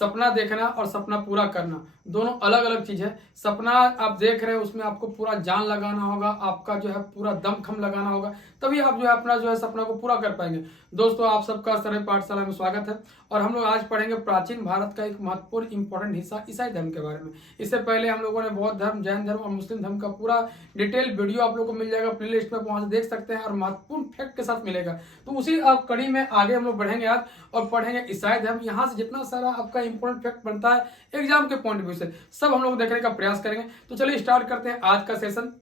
सपना देखना और सपना पूरा करना दोनों अलग अलग चीज है। सपना आप देख रहे हैं उसमें आपको पूरा जान लगाना होगा, आपका जो है पूरा दमखम लगाना होगा, तभी आप जो है अपना जो है सपना को पूरा कर पाएंगे। दोस्तों आप सबका सरल पाठशाला में स्वागत है और हम लोग आज पढ़ेंगे प्राचीन भारत का एक महत्वपूर्ण इंपॉर्टेंट हिस्सा ईसाई धर्म के बारे में। इससे पहले हम लोगों ने बौद्ध धर्म, जैन धर्म और मुस्लिम धर्म का पूरा डिटेल वीडियो आप लोगों को मिल जाएगा, प्लेलिस्ट में वहां से देख सकते हैं और महत्वपूर्ण फैक्ट के साथ मिलेगा। तो उसी कड़ी में आगे हम लोग बढ़ेंगे आज और पढ़ेंगे ईसाई धर्म। यहाँ से जितना सारा आपका इंपॉर्टेंट फैक्ट बनता है एग्जाम के पॉइंट ऑफ व्यू से, सब हम लोग देखने का प्रयास करेंगे। तो चलिए स्टार्ट करते हैं आज का सेशन।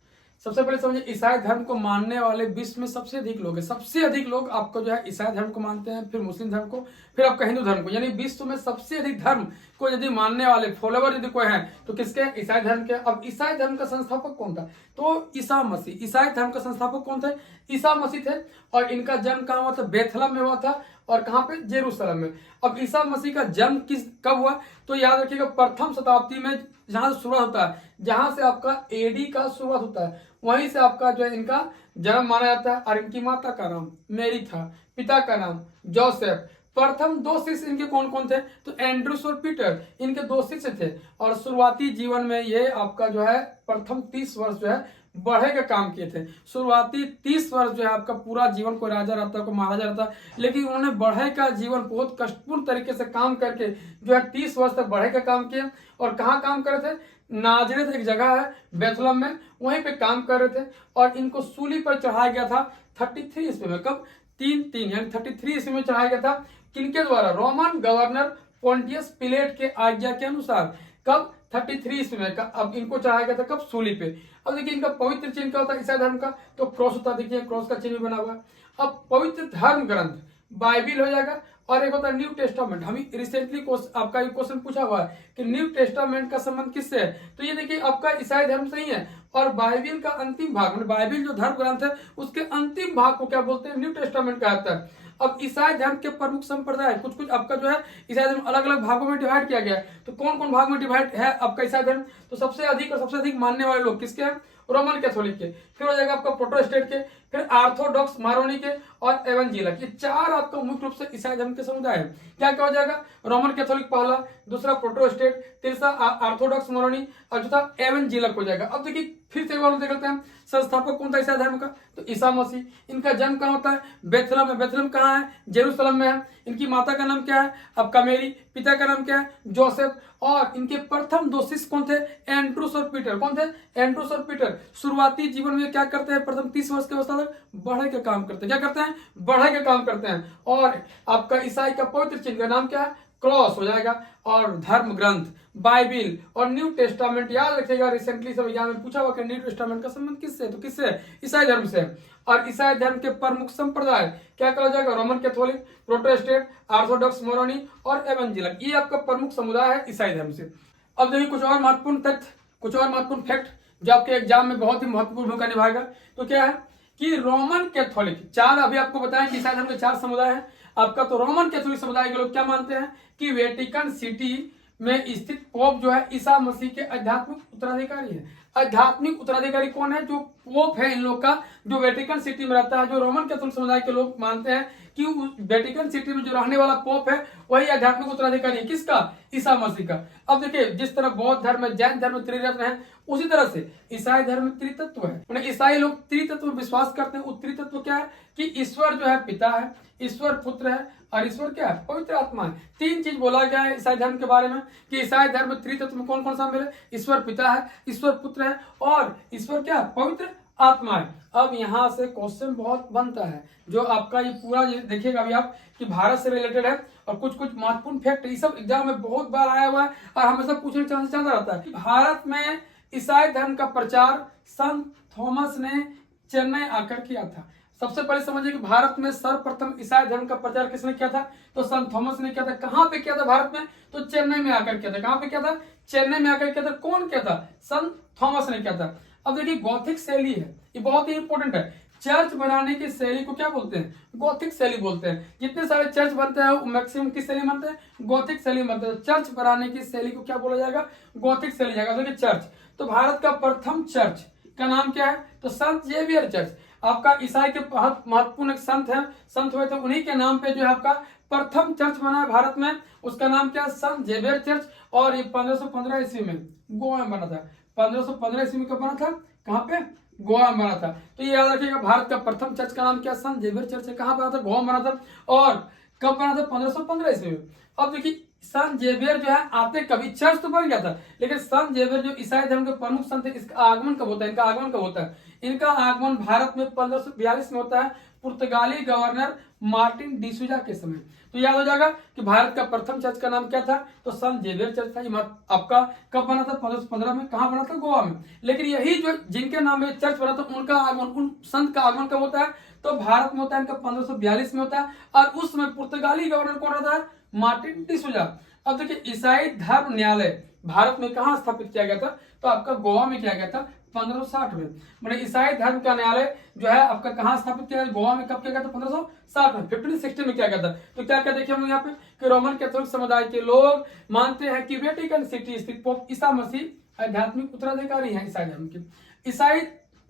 सबसे पहले समझिए, ईसाई धर्म को मानने वाले विश्व में सबसे अधिक लोग हैं। सबसे अधिक लोग आपको जो है ईसाई धर्म को मानते हैं, फिर मुस्लिम धर्म को, फिर आपका हिंदू धर्म को। यानी विश्व में सबसे अधिक धर्म को यदि मानने वाले फॉलोवर यदि कोई है तो किसके? ईसाई धर्म के। अब ईसाई धर्म का संस्थापक कौन था? तो ईसा मसीह। ईसाई धर्म का संस्थापक कौन थे? ईसा मसीह थे। और इनका जन्म कहाँ हुआ था? बेथलहम में हुआ था। और कहाँ पे? जेरूशलेम में। अब ईसा मसीह का जन्म कब हुआ? तो याद रखिएगा, प्रथम शताब्दी में जहां से शुरुआत होता है, जहां से आपका एडी का शुरुआत होता है, वहीं से आपका जो है इनका जन्म माना जाता है। और इनकी माता का नाम मेरी था, पिता का नाम जोसेफ। प्रथम दो शिष्य इनके कौन कौन थे? तो एंड्रूस और पीटर, इनके दो शिष्य थे। और शुरुआती जीवन में ये आपका जो है प्रथम 30 वर्ष जो है बढ़े का काम किए थे। शुरुआती 30 वर्ष जो है आपका पूरा जीवन को राजा रहता, को महाराजा रहता, लेकिन उन्होंने बढ़े का जीवन बहुत कष्टपूर्ण तरीके से काम करके जो है 30 वर्ष तक बढ़े का काम किया। और कहाँ काम कर रहे थे? नाजरेत एक जगह है बेथलहम में, वहीं पे काम कर रहे थे। और इनको सूली पर चढ़ाया गया था 33 ईस्वी में। कब? 3 यानी 33 ईस्वी में चढ़ाया गया था। किनके द्वारा? रोमन गवर्नर पोंटियस पिलेट के आज्ञा के अनुसार। कब? 33 ईस्वी में। अब इनको चढ़ाया गया था कब? सूली पे। अब देखिए इनका पवित्र चिन्ह क्या होता है ईसाई धर्म का? तो क्रॉस होता है। देखिए क्रॉस का चिन्ह बना हुआ है। अब पवित्र धर्म ग्रंथ बाइबिल हो जाएगा। और एक होता है न्यू टेस्टामेंट। हम रिसेंटली आपका एक क्वेश्चन पूछा हुआ है कि न्यू टेस्टामेंट का संबंध किससे है? तो ये देखिए आपका ईसाई धर्म से ही है। और बाइबिल का अंतिम भाग, मतलब बाइबिल जो धर्म ग्रंथ है उसके अंतिम भाग को क्या बोलते हैं? न्यू टेस्टामेंट कहता है। अब ईसाई धर्म के प्रमुख संप्रदाय कुछ आपका जो है ईसाई धर्म अलग अलग भागों में डिवाइड किया गया है। तो कौन कौन भाग में डिवाइड है आपका ईसाई धर्म? तो सबसे अधिक और सबसे अधिक मानने वाले लोग किसके हैं? रोमन कैथोलिक के। फिर हो जाएगा आपका प्रोटेस्टेंट के, फिर ऑर्थोडॉक्स मारोनी के और एवेंजेलिक। ये चार आपका मुख्य रूप से ईसाई धर्म के समुदाय है। क्या क्या हो जाएगा? रोमन कैथोलिक पहला, दूसरा प्रोटेस्टेंट, तीसरा ऑर्थोडॉक्स मारोनी और चौथा एवेंजेलिक हो जाएगा। अब देखिए फिर से एक बार देख लेते हैं, संस्थापक कौन था ईसाई धर्म का? तो ईसा मसीह। इनका जन्म कहाँ होता है? बेथलहम में। बेथलहम कहाँ है? जेरूशलेम में है। इनकी माता का नाम क्या है? आपका मेरी। पिता का नाम क्या है? जोसेफ। और इनके प्रथम दो शिष्य कौन थे? एंड्रूस और पीटर। कौन थे? एंड्रूस और पीटर। शुरुआती जीवन में क्या करते हैं? प्रथम 30 वर्ष की अवस्था तक बढ़े का काम करते हैं। क्या करते हैं? बढ़े का काम करते हैं। और आपका ईसाई का पवित्र चिन्ह का नाम क्या है? क्रॉस हो जाएगा। और धर्म ग्रंथ बाइबिल और न्यू टेस्टामेंट याद रखिएगा, रिसेंटली सब एग्जाम में पूछा हुआ कि न्यू टेस्टामेंट का संबंध किससे? तो किससे? ईसाई धर्म से। और ईसाई धर्म के प्रमुख संप्रदाय क्या कहा जाएगा? Roman Catholic, Protestant, Orthodox Moroni और एवेंजेलिक। ये आपका प्रमुख समुदाय है ईसाई धर्म से। अब देखिए कुछ और महत्वपूर्ण तथ्य, कुछ और महत्वपूर्ण फैक्ट जो आपके एग्जाम में बहुत ही महत्वपूर्ण भूमिका निभाएगा। तो क्या है कि रोमन कैथोलिक, चार अभी आपको बताएं कि ईसाई धर्म के 4 समुदाय हैं आपका। तो रोमन कैथोलिक समुदाय के लोग क्या मानते हैं कि वेटिकन सिटी में स्थित पोप जो है ईसा मसीह के आध्यात्मिक उत्तराधिकारी है। आध्यात्मिक उत्तराधिकारी कौन है? जो पोप है इन लोग का, जो वेटिकन सिटी में रहता है। जो रोमन कैथोलिक समुदाय के लोग मानते हैं कि वेटिकन सिटी में जो रहने वाला पोप है वही आध्यात्मिक उत्तराधिकारी है। किसका? ईसा मसीह का। अब देखिए जिस तरह बौद्ध धर्म में, जैन धर्म में त्रिरत्न है, उसी तरह से ईसाई धर्म में त्रितत्व है। ईसाई लोग त्रितत्व में विश्वास करते हैं। वो त्रितत्व क्या है कि ईश्वर जो है पिता है, ईश्वर पुत्र है और ईश्वर क्या है? पवित्र आत्मा है। 3 चीज बोला गया है ईसाई धर्म के बारे में कि ईसाई धर्म में त्रितत्व में कौन कौन शामिल है? ईश्वर पिता है, ईश्वर पुत्र है और ईश्वर क्या है? पवित्र आत्मा है। अब यहाँ से क्वेश्चन बहुत बनता है, जो आपका ये पूरा देखिएगा अभी आप कि भारत से रिलेटेड है और कुछ कुछ महत्वपूर्ण फैक्ट ये सब एग्जाम में बहुत बार आया हुआ है और हमेशा पूछने का चांस चलता रहता है कि भारत में ईसाई धर्म का प्रचार संत थॉमस ने चेन्नई आकर किया था। सबसे पहले समझिए कि भारत में सर्वप्रथम ईसाई धर्म का प्रचार किसने किया था? तो संत थॉमस ने किया था। कहां पे किया था भारत में? तो चेन्नई में आकर किया था। कहां पे किया था? चेन्नई में आकर किया था। कौन किया था? संत थॉमस ने किया था। अब देखिए गॉथिक शैली है, ये बहुत ही इंपॉर्टेंट है। चर्च बनाने की शैली को क्या बोलते हैं? गॉथिक शैली बोलते हैं। जितने सारे चर्च बनते हैं वो मैक्सिमम किस शैली बनते हैं? गॉथिक शैली बनते हैं। चर्च बनाने की शैली को क्या बोला जाएगा? गॉथिक शैली जाएगा। देखिए चर्च, तो भारत का प्रथम चर्च का नाम क्या है? तो संत जेवियर चर्च। आपका ईसाई के बहुत महत्वपूर्ण एक संत है, संत हुए थे, उन्हीं के नाम पे जो है आपका प्रथम चर्च बना है भारत में, उसका नाम क्या है? संत जेवियर चर्च। और ये 1515 ईस्वी में गोवा में बना था। 1515 ईस्वी में कब बना था? कहाँ पे? गोवा में बना था। तो ये याद रखिएगा, भारत का प्रथम चर्च का नाम क्या? संत जेवियर चर्च है। कहाँ बना था? गोवा में बना था। और कब बना था? 1515 ईस्वी में। अब देखिए संत जेवियर जो है आते कभी, चर्च तो बन गया था, लेकिन संत जेवियर जो ईसाई धर्म के प्रमुख संत है, इसका आगमन कब होता है? इनका आगमन कब होता है? इनका आगमन भारत में 1542 में होता है, पुर्तगाली गवर्नर मार्टिन डिसूजा के समय। तो याद हो जाएगा कि भारत का प्रथम चर्च का नाम क्या था? तो संत जेवियर चर्च था। ये आपका कब बना था? 1515 में। कहाँ बना था? गोवा में। लेकिन यही जो जिनके नाम में चर्च बना था, उनका आगमन, उन संत का आगमन कब होता है? तो भारत में होता है इनका 1542 में होता है। और उस समय पुर्तगाली गवर्नर कौन रहता है? मार्टिन डिसूजा। अब देखिए ईसाई धर्म न्यायालय भारत में कहाँ स्थापित किया गया था? तो आपका गोवा में किया गया था 1560 में। मतलब ईसाई धर्म का न्यायालय जो है आपका कहाँ स्थापित किया गया? गोवा में। कब किया गया था? 1560 में, 1560 में किया गया था। तो क्या क्या देखिए हम लोग यहाँ पे कि रोमन कैथोलिक समुदाय के लोग मानते हैं कि वेटिकन सिटी स्थित पोप ईसा मसीह आध्यात्मिक उत्तराधिकारी है ईसाई धर्म के। ईसाई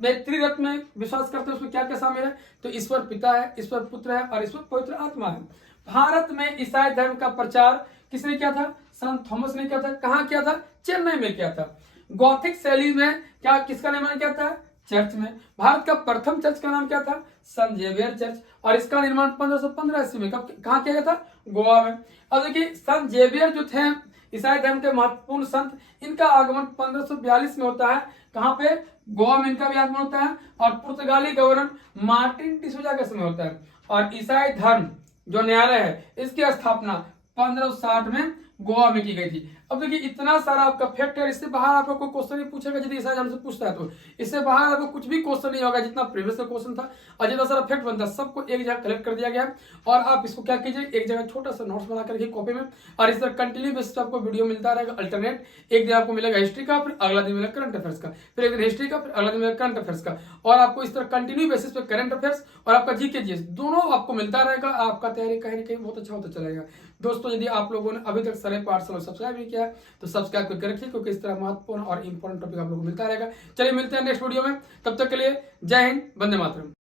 में त्रिरत्न में विश्वास करते हैं। उसमें क्या क्या शामिल है? तो ईश्वर पिता है, ईश्वर पुत्र है और ईश्वर पवित्र आत्मा है। भारत में ईसाई धर्म का प्रचार किसने किया था? संत थॉमस ने किया था। कहाँ किया था? चेन्नई में किया था। गॉथिक शैली में क्या किसका निर्माण किया था? चर्च में। भारत का प्रथम चर्च का नाम क्या था? संत जेवियर चर्च। और इसका निर्माण 1515 ईस्वी में कब कहाँ किया गया था? गोवा में। अब देखिए संत जेवियर जो थे ईसाई धर्म के महत्वपूर्ण संत, इनका आगमन 1542 में होता है। कहाँ पे? गोवा में इनका भी आगमन होता है। और पुर्तगाली गवर्नर मार्टिन डिसूजा के समय होता है। और ईसाई धर्म जो न्यायालय है इसकी स्थापना 1560 में गोवा में की गई थी। अब देखिए इतना सारा आपका फैक्ट है, इससे बाहर आपको कोई क्वेश्चन नहीं पूछेगा। यदि ईसाई हमसे पूछता है तो इससे बाहर आपको कुछ भी क्वेश्चन नहीं होगा। जितना प्रीवियस क्वेश्चन था और जितना सारा फैक्ट बनता है सबको एक जगह कलेक्ट कर दिया गया है। और आप इसको क्या कीजिए, एक जगह छोटा सा नोट्स बना करके कॉपी में, और इस तरह कंटिन्यू बेसिस पे आपको वीडियो मिलता रहेगा अल्टरनेट। एक दिन आपको मिलेगा हिस्ट्री का, फिर अगला दिन मिलेगा करंट अफेयर्स का, फिर एक दिन हिस्ट्री का, फिर अगला दिन मिलेगा करंट अफेयर्स का। और आपको इस तरह कंटिन्यू बेसिस पे करंट अफेयर्स और आपका जीके जीएस दोनों आपको मिलता रहेगा। आपका तैयारी कहीं ना कहीं बहुत अच्छा होता चलेगा। दोस्तों यदि आप लोगों ने अभी तक सरल पाठशाला सब्सक्राइब नहीं किया है तो सब्सक्राइब करके रखिए, क्योंकि इस तरह महत्वपूर्ण और इंपॉर्टेंट टॉपिक आप लोगों को मिलता रहेगा। चलिए मिलते हैं नेक्स्ट वीडियो में, तब तक के लिए जय हिंद, वंदे मातरम।